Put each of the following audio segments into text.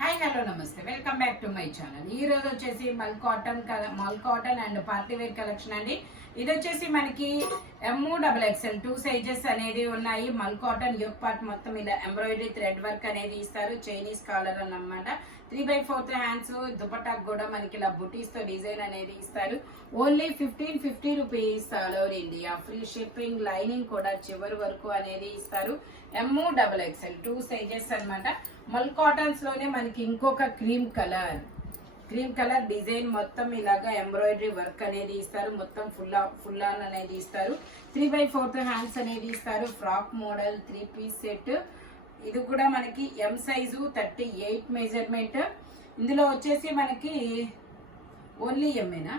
Hi hello నమస్తే welcome back to my channel. ఈ రోజు వచ్చేసి mul cotton and party wear collection అండి. ఇది వచ్చేసి మనకి MXL 2 సైజెస్ అనేది ఉన్నాయి. మల్ కాటన్ యోక్ పార్ట్ మొత్తం ఇలా ఎంబ్రాయిడరీ థ్రెడ్ వర్క్ అనేది ఇస్తారు. చైనీస్ కాలర్ అన్నమాట. 3/4 హ్యాండ్స్. దుపట్టాకు కూడా మనకి ఇలా బుటీస్ తో డిజైన్ అనేది ఇస్తారు. Only 1550 rupees all over India. Free shipping, lining కూడా చివరి వరకు అనేది ఇస్తారు. MXL 2 సైజెస్ అన్నమాట. మల్ కాటన్స్ లోనే మనకి ఇంకొక క్రీమ్ కలర్ డిజైన్ మొత్తం ఇలాగా ఎంబ్రాయిడరీ వర్క్ అనేది ఇస్తారు. మొత్తం ఫుల్ ఆన్ అనేది ఇస్తారు. 3/4 హ్యాండ్స్ అనేది ఇస్తారు. Frock model 3 piece set. ఇది కూడా మనకి M సైజు 38 మెజర్మెంట్. ఇందులో వచ్చేసి మనకి ఓన్లీ ఎంఏనా,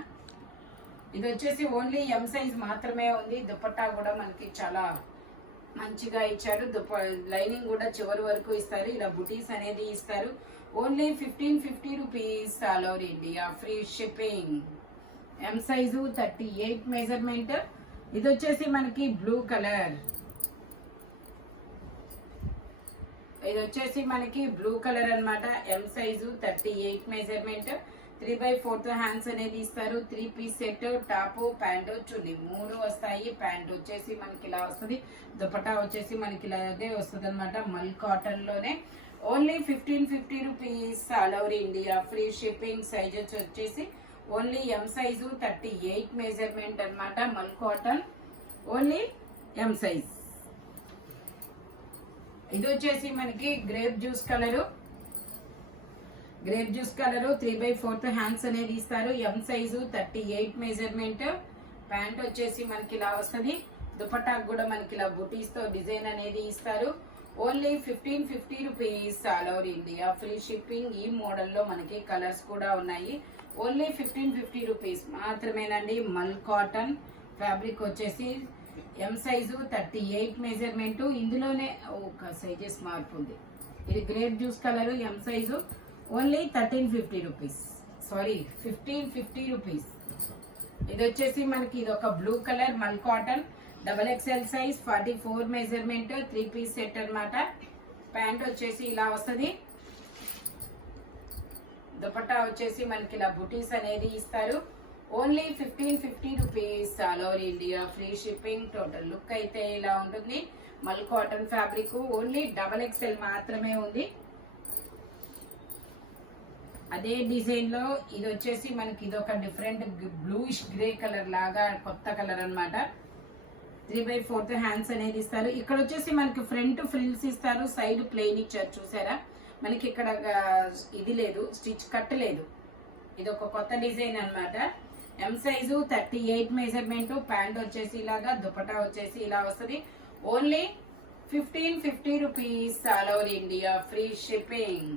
ఇది వచ్చేసి ఓన్లీ M సైజ్ మాత్రమే ఉంది. దుపట్టా కూడా మనకి చాలా మంచిగా ఇచ్చారు. లైనింగ్ కూడా చివరి వరకు ఇస్తారు. ఇలా బుటీస్ అనేది ఇస్తారు. Only 1550 rupees all over India. Free shipping. M size 38 measurement. ఇది వచ్చేసి మనకి బ్లూ కలర్. ఇది వచ్చేసి మనకి బ్లూ కలర్ అన్నమాట. M size 38 measurement. 3/4 హ్యాండ్స్ అనేది ఇస్తారు. 3 పీస్ సెట్. టాప్, ప్యాంటు, చున్నీ 3 వస్తాయి. ప్యాంట్ వచ్చేసి మనకి ఇలా వస్తుంది. దుపట్టా వచ్చేసి మనకి ఇలాగే వస్తుంది అనమాట. మల్ కాటన్ లోనే only 1550 rupees all over India. Free shipping. Sizes వచ్చేసి ఓన్లీ M సైజు 38 మెజర్మెంట్ అన్నమాట. మల్ కాటన్ ఓన్లీ M సైజ్. ఇది వచ్చేసి మనకి గ్రేప్ జ్యూస్ కలరు. 3/4 హ్యాండ్స్ అనేది ఇస్తారు. M size 38 measurement. ప్యాంట్ వచ్చేసి మనకి ఇలా వస్తుంది. దుపట్టాకు కూడా మనకి ఇలా బుటీస్ తో డిజైన్ అనేది ఇస్తారు. Only 1550 rupees all over India. Free shipping. ఈ మోడల్లో మనకి కలర్స్ కూడా ఉన్నాయి. ఓన్లీ 1550 రూపీస్ మాత్రమేనండి. మల్ కాటన్ ఫ్యాబ్రిక్ వచ్చేసి M సైజు 38 మెజర్మెంట్. ఇందులోనే ఒక సైజెస్ మార్పు ఉంది. ఇది grape juice colour. M size only 1350 rupees. Sorry 1550 rupees. ఇది వచ్చేసి మనకి ఇది ఒక blue colour mul cotton XXL size 44 measurement. 3 piece set అన్నమాట. ప్యాంట్ వచ్చేసి ఇలా వస్తుంది. దుపట్టా వచ్చేసి మనకి ఇలా బుటీస్ అనేది ఇస్తారు. Only 1550 rupees all over India. Free shipping. Total look అయితే ఇలా ఉంటుంది. మల్ కాటన్ ఫ్యాబ్రిక్ ఓన్లీ XXL మాత్రమే ఉంది. అదే డిజైన్ లో ఇది వచ్చేసి మనకి ఇది ఒక డిఫరెంట్ బ్లూయిష్ గ్రే కలర్ లాగా కొత్త కలర్ అన్నమాట. 3/4 హ్యాండ్స్ అనేది ఇస్తారు. ఇక్కడ వచ్చేసి మనకి ఫ్రంట్ ఫ్రిల్స్ ఇస్తారు. సైడ్ ప్లెయిన్ ఇచ్చారు. చూసారా, మనకి ఇక్కడ ఇది లేదు, స్టిచ్ కట్ లేదు. ఇది ఒక కొత్త డిజైన్ అన్నమాట. M size 38 measurement. ప్యాంట్ వచ్చేసి ఇలాగా, దుపట్టా వచ్చేసి ఇలా వస్తుంది. Only 1550 rupees all over India. Free shipping.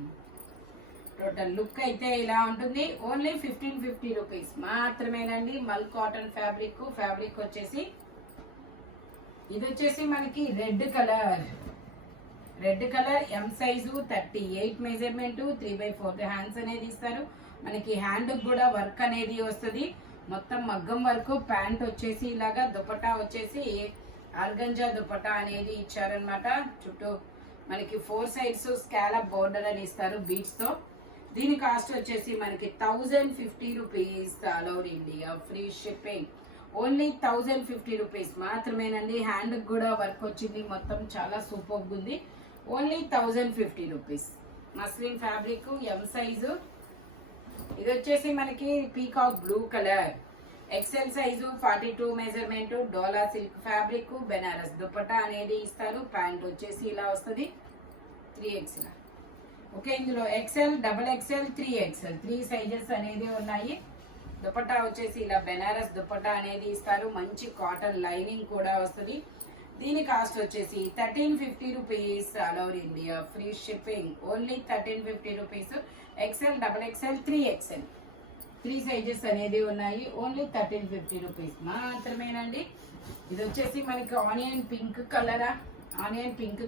Total look అయితే ఇలా ఉంటుంది. ఓన్లీ 1550 రూపీస్ మాత్రమేనండి. మల్ కాటన్ ఫ్యాబ్రిక్ వచ్చేసి ఇది వచ్చేసి మనకి red colour. M size 38 measurement. 3/4 hands అనేది ఇస్తారు. మనకి హ్యాండ్ కూడా వర్క్ అనేది వస్తుంది. మొత్తం మగ్గం వర్క్. ప్యాంట్ వచ్చేసి ఇలాగా, దుపట్టా వచ్చేసి ఆర్గంజా దుపట్టా అనేది ఇచ్చారనమాట. చుట్టూ మనకి 4 సైడ్స్ స్కాలప్ బోర్డర్ అని ఇస్తారు బీడ్స్ తో. దీని కాస్ట్ వచ్చేసి మనకి 1050 rupees all over India. Free shipping. Only 1050 rupees మాత్రమేనండి. హ్యాండ్ కూడా వర్క్ వచ్చింది. మొత్తం చాలా సూపర్ ఉంది. Only 1050 rupees. Muslin fabric. M size. ఇది వచ్చేసి మనకి peacock blue colour. XL size 42 measurement. Dola silk fabric. Banaras dupatta అనేది ఇస్తారు. ప్యాంట్ వచ్చేసి ఇలా వస్తుంది. 3XL. ఓకే, ఇందులో XL, XXL, 3XL 3 సైజెస్ అనేది ఉన్నాయి. దుపట్టా వచ్చేసి ఇలా బెనారస్ దుపట్టా అనేది ఇస్తారు. మంచి కాటన్ లైనింగ్ కూడా వస్తుంది. దీని కాస్ట్ వచ్చేసి 1350 rupees all over India. Free shipping. Only 1350 rupees. XL, XXL, 3XL 3 sizes అనేది ఉన్నాయి. ఓన్లీ 1350 రూపీస్ మాత్రమేనండి. ఇది వచ్చేసి మనకి onion pink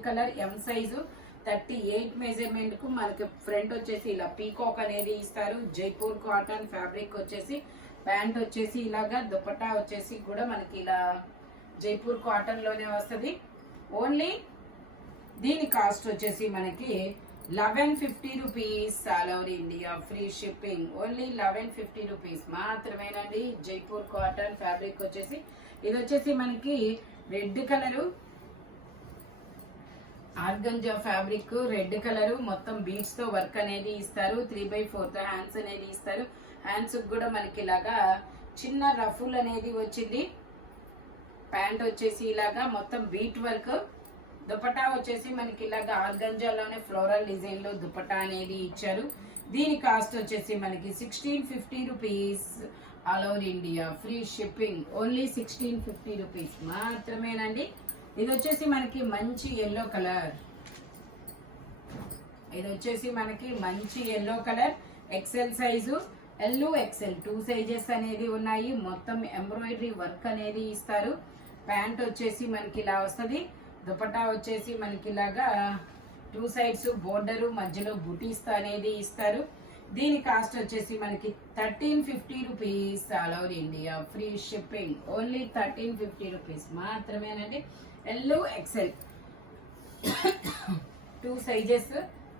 colour. M size 38 measurement కు మనకి ఫ్రంట్ వచ్చేసి ఇలా పీకాక్ అనేది ఇస్తారు. జైపూర్ కాటన్ ఫ్యాబ్రిక్ వచ్చేసి. ప్యాంట్ వచ్చేసి ఇలాగా, దుపట్టా వచ్చేసి కూడా మనకి ఇలా జైపూర్ కాటన్ లోనే వస్తుంది. ఓన్లీ దీని కాస్ట్ వచ్చేసి మనకి 1150 rupees all over India, free shipping. Only 1150 rupees మాత్రమేనండి. జైపూర్ కాటన్ ఫ్యాబ్రిక్ వచ్చేసి ఇది వచ్చేసి మనకి red colour, organza fabric, red colour, మొత్తం బీడ్స్ తో వర్క్ అనేది ఇస్తారు. 3/4 హ్యాండ్స్ అనేది ఇస్తారు. హ్యాండ్స్ కూడా మనకి ఇలాగా చిన్న రఫుల్ అనేది వచ్చింది. ప్యాంట్ వచ్చేసి ఇలాగా మొత్తం బీట్ వర్క్. దుపట్టా వచ్చేసి మనకి ఇలాగా ఆర్గంజాలోనే ఫ్లోరల్ డిజైన్ లో దుపట్టా అనేది ఇచ్చారు. దీని కాస్ట్ వచ్చేసి మనకి 1650 rupees all over India, free shipping. Only 1650 rupees మాత్రమేనండి. ఇది వచ్చేసి మనకి మంచి ఎల్లో కలర్, ఇది వచ్చేసి మనకి మంచి yellow colour, XL size, L XL 2 sizes అనేది ఉన్నాయి. మొత్తం ఎంబ్రాయిడరీ వర్క్ అనేది ఇస్తారు. ప్యాంట్ వచ్చేసి మనకి ఇలా వస్తుంది. దుపట్టా వచ్చేసి మనకి ఇలాగా 2 సైడ్స్ బోర్డర్, మధ్యలో బుటీస్ అనేది ఇస్తారు. దీని కాస్ట్ వచ్చేసి మనకి 1350 rupees all over India, free shipping. Only 1350 rupees మాత్రమేనండి. L XL 2 sizes.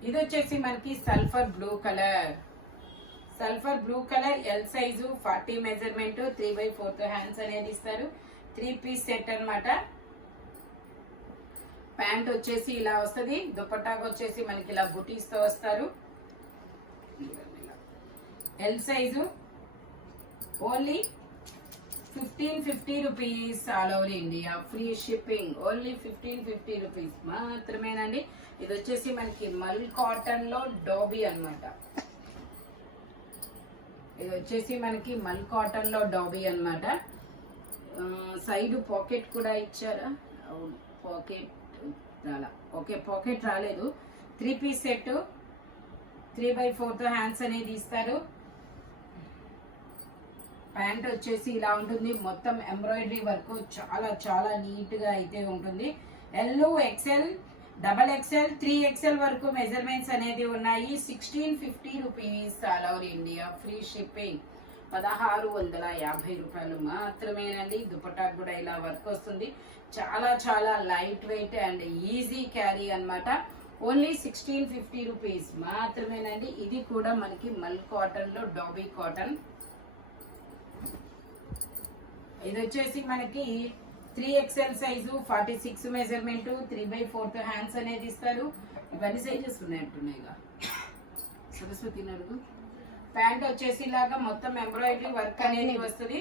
ఇది వచ్చేసి మనకి sulphur blue colour, sulphur blue colour, L size, 40 measurement, 3/4 hands అనేది ఇస్తారు. 3 పీస్ సెట్ అన్నమాట. ప్యాంట్ వచ్చేసి ఇలా వస్తుంది. దుపట్టాకు వచ్చేసి మనకి ఇలా బుటీస్ తో వస్తారు. L size. Only 1550 rupees all over India, free shipping. Only 1550 rupees మాత్రమేనండి. ఇది వచ్చేసి మనకి మల్ కాటన్ లో డోబీ అన్నమాట. ఇది వచ్చేసి మనకి మల్ కాటన్ లో డోబీ అన్నమాట. సైడ్ పాకెట్ కూడా ఇచ్చారా? పాకెట్ రాలా. ఓకే, పాకెట్ రాలేదు. 3 పీస్ సెట్, 3/4 హ్యాండ్స్ అనేది ఇస్తారు. ప్యాంట్ వచ్చేసి ఇలా ఉంటుంది. మొత్తం ఎంబ్రాయిడరీ వర్క్ చాలా చాలా నీట్ గా అయితే ఉంటుంది. L XL, double XL, 3XL వరకు మెజర్మెంట్స్ అనేది ఉన్నాయి. 1650 rupees all over India, free shipping. 1650 రూపాయలు మాత్రమేనండి. దుపట్టా కూడా ఇలా వర్క్ వస్తుంది. చాలా చాలా light weight and easy carry అన్నమాట. ఓన్లీ 1650 రూపీస్ మాత్రమేనండి. ఇది కూడా మనకి మల్ కాటన్ లో డోబీ కాటన్. ఇది వచ్చేసి మనకి 3XL సైజు, 46 మెజర్మెంట్, 3/4 హ్యాండ్స్ అనేది ఇస్తారు. ఇవన్నీ సైజెస్ ఉన్నాయంటున్నాయిగా. సరస్వతి నడుగు. ప్యాంట్ వచ్చేసి ఇలాగా మొత్తం ఎంబ్రాయిడరీ వర్క్ అనేది వస్తుంది.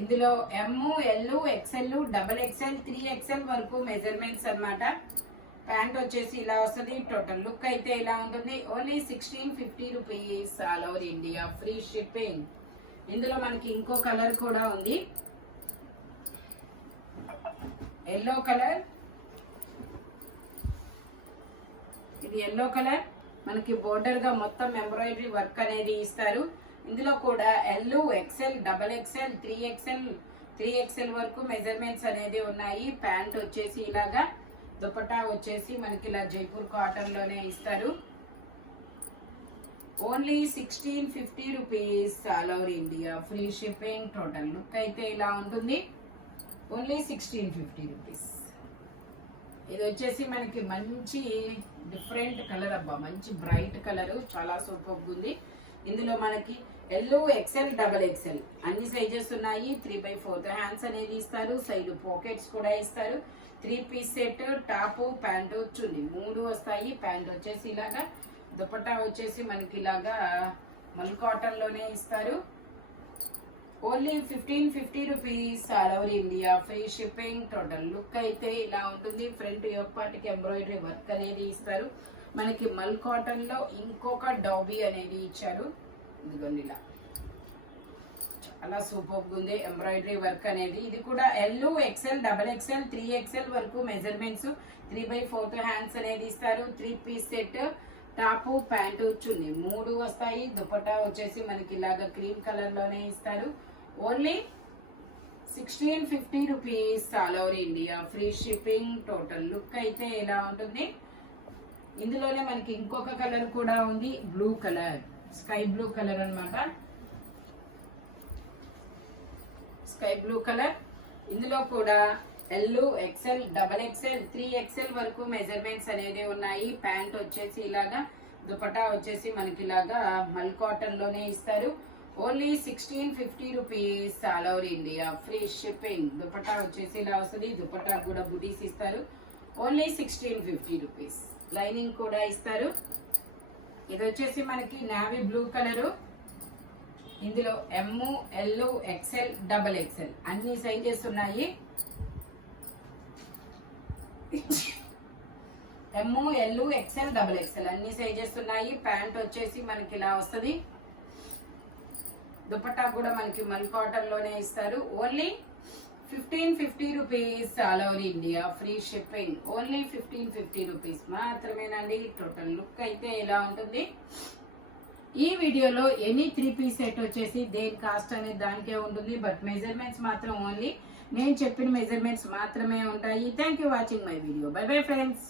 ఇందులో M, L, XL, double XL, 3XL వరకు మెజర్మెంట్స్ అన్నమాట. ప్యాంట్ వచ్చేసి ఇలా వస్తుంది. టోటల్ లుక్ అయితే ఇలా ఉంటుంది. Only 1650 rupees all over India, free shipping. ఇందులో మనకి ఇంకో కలర్ కూడా ఉంది, ఎల్లో కలర్. ఇది ఎల్లో కలర్. మనకి బోర్డర్ గా మొత్తం ఎంబ్రాయిడరీ వర్క్ అనేది ఇస్తారు. ఇందులో కూడా L, XL, double XL, 3XL వరకు మెజర్మెంట్స్ అనేది ఉన్నాయి. ప్యాంట్ వచ్చేసి ఇలాగా, దుపట్టా వచ్చేసి మనకి ఇలా జైపూర్ కాటన్ లోనే ఇస్తారు. Only 1650 rupees all over India, free shipping. Total look అయితే ఇలా ఉంటుంది. Only 1650 rupees. ఇది వచ్చేసి మనకి మంచి డిఫరెంట్ కలర్ అబ్బా, మంచి బ్రైట్ కలర్, చాలా సూపర్ ఉంది. ఇందులో మనకి ఎల్, ఎక్సెల్, డబల్ ఎక్సెల్ అన్ని సైజెస్ ఉన్నాయి. 3/4 హ్యాండ్స్ అనేది ఇస్తారు. సైడ్ పాకెట్స్ కూడా ఇస్తారు. 3 పీస్ సెట్, టాప్, ప్యాంటు, చున్నీ 3 వస్తాయి. ప్యాంట్ వచ్చేసి ఇలాగా, దుపట్టా వచ్చేసి మనకి ఇలాగా మల్ కాటన్ లోనే ఇస్తారు. Only 1550 rupees all over India, free shipping. Total look అయితే ఇలా ఉంటుంది. ఫ్రంట్ యోక్ పార్ట్కి ఎంబ్రాయిడరీ వర్క్ అనేది ఇస్తారు. మనకి మల్ కాటన్ లో ఇంకొక డోబీ అనేది ఇచ్చారు. ఇదిగోండి ఇలా చాలా సూపర్ ఉంది ఎంబ్రాయిడరీ వర్క్ అనేది. ఇది కూడా L, XL, double XL, 3XL వరకు మెజర్మెంట్స్. 3/4 హ్యాండ్స్ అనేది ఇస్తారు. 3 పీస్ సెట్, టాప్, ప్యాంటు, చున్నీ 3 వస్తాయి. దుపట్టా వచ్చేసి మనకి ఇలాగా క్రీమ్ కలర్ లోనే ఇస్తారు. Only 1650 rupees all over India, free shipping. Total look అయితే ఇలా ఉంటుంది. ఇందులోనే మనకి ఇంకొక కలర్ కూడా ఉంది, blue colour, sky blue colour అన్నమాట. Sky blue colour. ఇందులో కూడా L, XL, double XL, 3XL వరకు మెజర్మెంట్స్ అనేది ఉన్నాయి. ప్యాంట్ వచ్చేసి ఇలాగా, దుపట్టా వచ్చేసి మనకి ఇలాగా మల్ కాటన్ లోనే ఇస్తారు. Only 1650 rupees, all over India free shipping. Dupatta వచ్చేసి ఇలా వస్తుంది, దుపట్టా కూడా బుటీస్ ఇస్తారు. Only 1650 rupees. లైనింగ్ కూడా ఇస్తారు. ఇది వచ్చేసి మనకి నావీ బ్లూ కలరు. ఇందులో M, L, XL, double XL అన్ని సైజెస్ ఉన్నాయి. ఎమ్, ఎల్, ఎక్సెల్, డబల్ ఎక్సెల్ అన్ని సైజెస్ ఉన్నాయి. ప్యాంట్ వచ్చేసి మనకి ఇలా వస్తుంది. దుపట్టా కూడా మనకి మల్ కాటన్ లోనే ఇస్తారు. Only 1550 rupees, all over India free shipping. Only 1550 rupees మాత్రమేనండి. టోటల్ లుక్ అయితే ఇలా ఉంటుంది. ఈ వీడియోలో ఎనీ 3 పీస్ సెట్ వచ్చేసి దేని కాస్ట్ అనేది దానికే ఉంటుంది. బట్ మెజర్మెంట్స్ మాత్రం ఓన్లీ నేను చెప్పిన మెజర్మెంట్స్ మాత్రమే ఉంటాయి. Thank you watching my video. By bye friends.